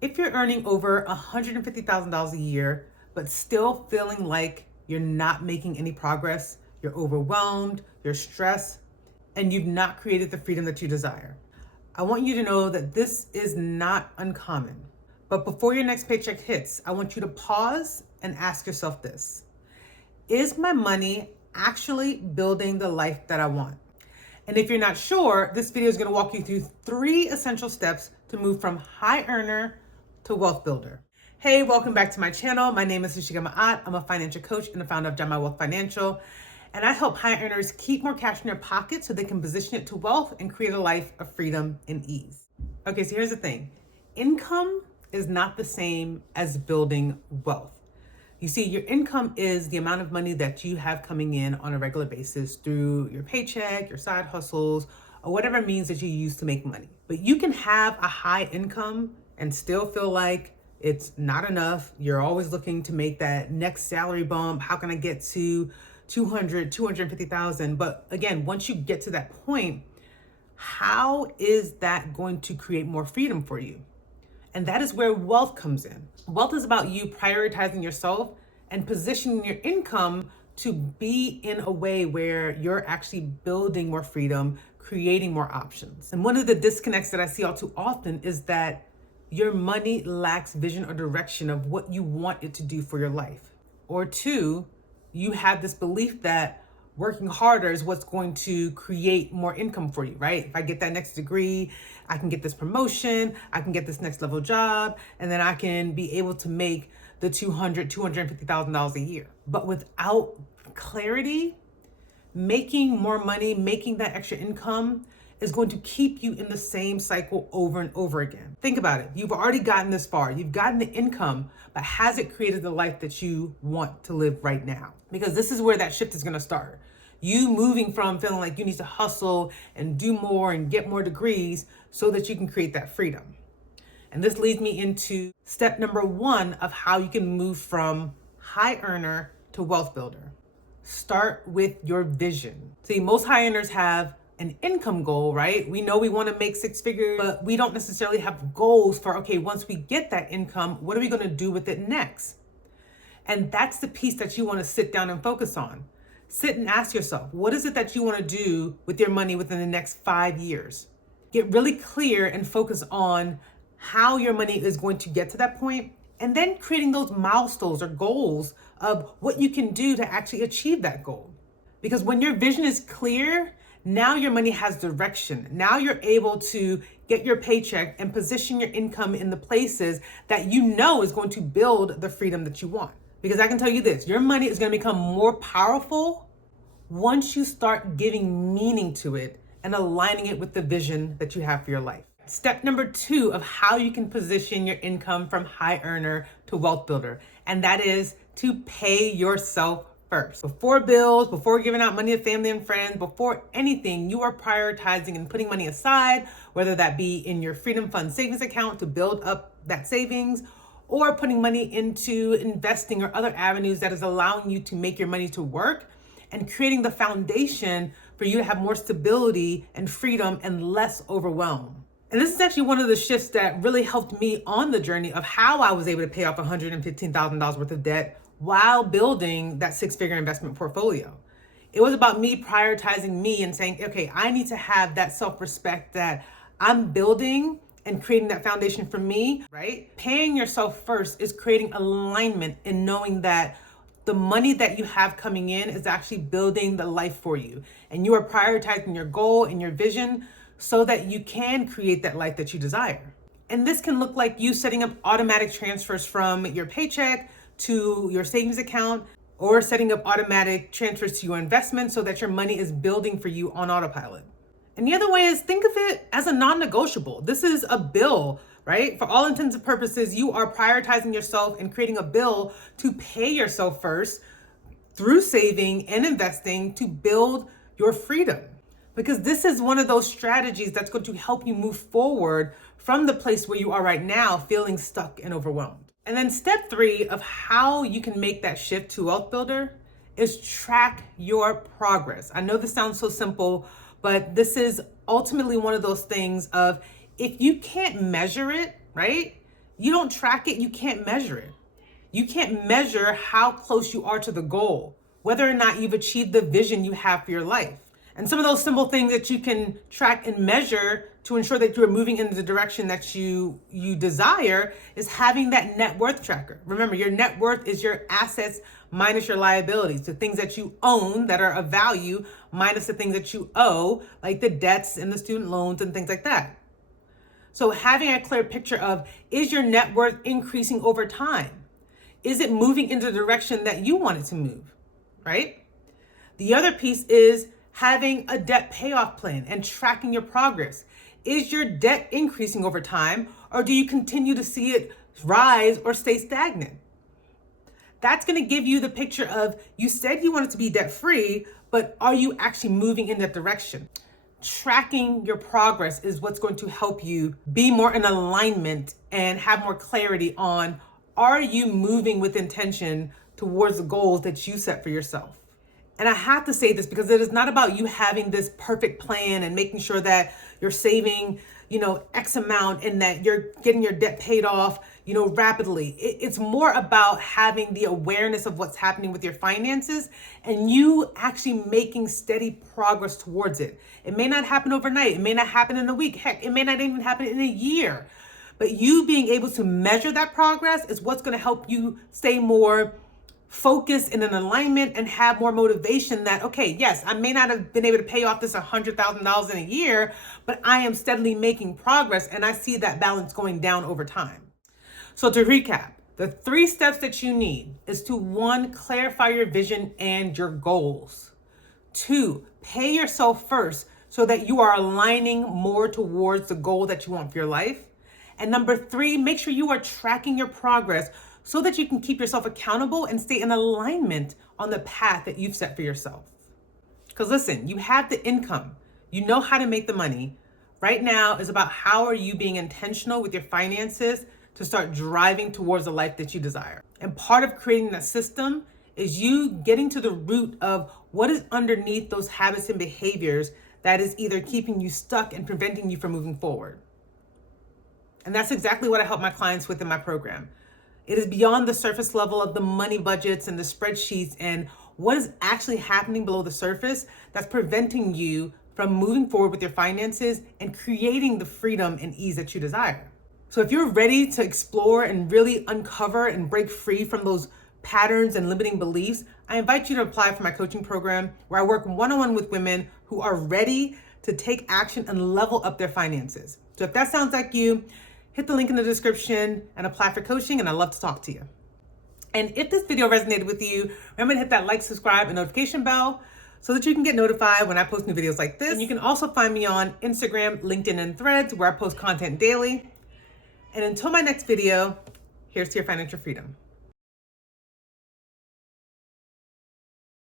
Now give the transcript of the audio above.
If you're earning over $150,000 a year, but still feeling like you're not making any progress, you're overwhelmed, you're stressed, and you've not created the freedom that you desire, I want you to know that this is not uncommon. But before your next paycheck hits, I want you to pause and ask yourself this: is my money actually building the life that I want? And if you're not sure, this video is going to walk you through 3 essential steps to move from high earner to wealth builder. Hey, welcome back to my channel. My name is Nishiga Ma'at. I'm a financial coach and the founder of Jam My Wealth Financial. And I help high earners keep more cash in their pocket so they can position it to wealth and create a life of freedom and ease. Okay, so here's the thing. Income is not the same as building wealth. You see, your income is the amount of money that you have coming in on a regular basis through your paycheck, your side hustles, or whatever means that you use to make money. But you can have a high income and still feel like it's not enough. You're always looking to make that next salary bump. How can I get to 250,000? But again, once you get to that point, how is that going to create more freedom for you? And that is where wealth comes in. Wealth is about you prioritizing yourself and positioning your income to be in a way where you're actually building more freedom, creating more options. And one of the disconnects that I see all too often is that your money lacks vision or direction of what you want it to do for your life. Or 2, you have this belief that working harder is what's going to create more income for you, right? If I get that next degree, I can get this promotion, I can get this next level job, and then I can be able to make the $250,000 a year. But without clarity, making more money, making that extra income is going to keep you in the same cycle over and over again. Think about it. You've already gotten this far. You've gotten the income, but has it created the life that you want to live right now? Because this is where that shift is going to start. You moving from feeling like you need to hustle and do more and get more degrees so that you can create that freedom. And this leads me into step number 1 of how you can move from high earner to wealth builder. Start with your vision. See, most high earners have an income goal, right? We know we want to make 6 figures, but we don't necessarily have goals for, okay, once we get that income, what are we going to do with it next? And that's the piece that you want to sit down and focus on. Sit and ask yourself, what is it that you want to do with your money within the next 5 years? Get really clear and focus on how your money is going to get to that point, and then creating those milestones or goals of what you can do to actually achieve that goal. Because when your vision is clear, now your money has direction. Now you're able to get your paycheck and position your income in the places that you know is going to build the freedom that you want. Because I can tell you this, your money is going to become more powerful once you start giving meaning to it and aligning it with the vision that you have for your life. Step number 2 of how you can position your income from high earner to wealth builder, and that is to pay yourself first. Before bills, before giving out money to family and friends, before anything, you are prioritizing and putting money aside, whether that be in your Freedom Fund savings account to build up that savings, or putting money into investing or other avenues that is allowing you to make your money to work and creating the foundation for you to have more stability and freedom and less overwhelm. And this is actually one of the shifts that really helped me on the journey of how I was able to pay off $115,000 worth of debt while building that 6-figure investment portfolio. It was about me prioritizing me and saying, okay, I need to have that self-respect that I'm building and creating that foundation for me, right? Paying yourself first is creating alignment and knowing that the money that you have coming in is actually building the life for you. And you are prioritizing your goal and your vision so that you can create that life that you desire. And this can look like you setting up automatic transfers from your paycheck to your savings account, or setting up automatic transfers to your investment so that your money is building for you on autopilot. And the other way is think of it as a non-negotiable. This is a bill, right? For all intents and purposes, you are prioritizing yourself and creating a bill to pay yourself first through saving and investing to build your freedom. Because this is one of those strategies that's going to help you move forward from the place where you are right now, feeling stuck and overwhelmed. And then step 3 of how you can make that shift to wealth builder is track your progress. I know this sounds so simple, but this is ultimately one of those things of if you can't measure it, right? you don't track it, you can't measure it. You can't measure how close you are to the goal, whether or not you've achieved the vision you have for your life. And some of those simple things that you can track and measure to ensure that you're moving in the direction that you desire is having that net worth tracker. Remember, your net worth is your assets minus your liabilities, the things that you own that are of value minus the things that you owe, like the debts and the student loans and things like that. So having a clear picture of, is your net worth increasing over time? Is it moving in the direction that you want it to move, right? The other piece is having a debt payoff plan and tracking your progress. Is your debt increasing over time, or do you continue to see it rise or stay stagnant? That's going to give you the picture of, you said you wanted to be debt free, but are you actually moving in that direction? Tracking your progress is what's going to help you be more in alignment and have more clarity on, are you moving with intention towards the goals that you set for yourself? And I have to say this because it is not about you having this perfect plan and making sure that you're saving, X amount and that you're getting your debt paid off, rapidly. It's more about having the awareness of what's happening with your finances and you actually making steady progress towards it. It may not happen overnight. It may not happen in a week. Heck, it may not even happen in a year. But you being able to measure that progress is what's going to help you stay more focused in an alignment and have more motivation that, okay, yes, I may not have been able to pay off this $100,000 in a year, but I am steadily making progress and I see that balance going down over time. So to recap, the 3 steps that you need is to 1, clarify your vision and your goals. 2, pay yourself first so that you are aligning more towards the goal that you want for your life. And number 3, make sure you are tracking your progress so that you can keep yourself accountable and stay in alignment on the path that you've set for yourself. Because listen, you have the income, you know how to make the money. Right now is about how are you being intentional with your finances to start driving towards the life that you desire. And part of creating that system is you getting to the root of what is underneath those habits and behaviors that is either keeping you stuck and preventing you from moving forward. And that's exactly what I help my clients with in my program. It is beyond the surface level of the money budgets and the spreadsheets and what is actually happening below the surface that's preventing you from moving forward with your finances and creating the freedom and ease that you desire. So if you're ready to explore and really uncover and break free from those patterns and limiting beliefs, I invite you to apply for my coaching program where I work one-on-one with women who are ready to take action and level up their finances. So if that sounds like you, hit the link in the description and apply for coaching, and I'd love to talk to you. And if this video resonated with you, remember to hit that like, subscribe, and notification bell so that you can get notified when I post new videos like this. And you can also find me on Instagram, LinkedIn, and Threads where I post content daily. And until my next video, here's to your financial freedom.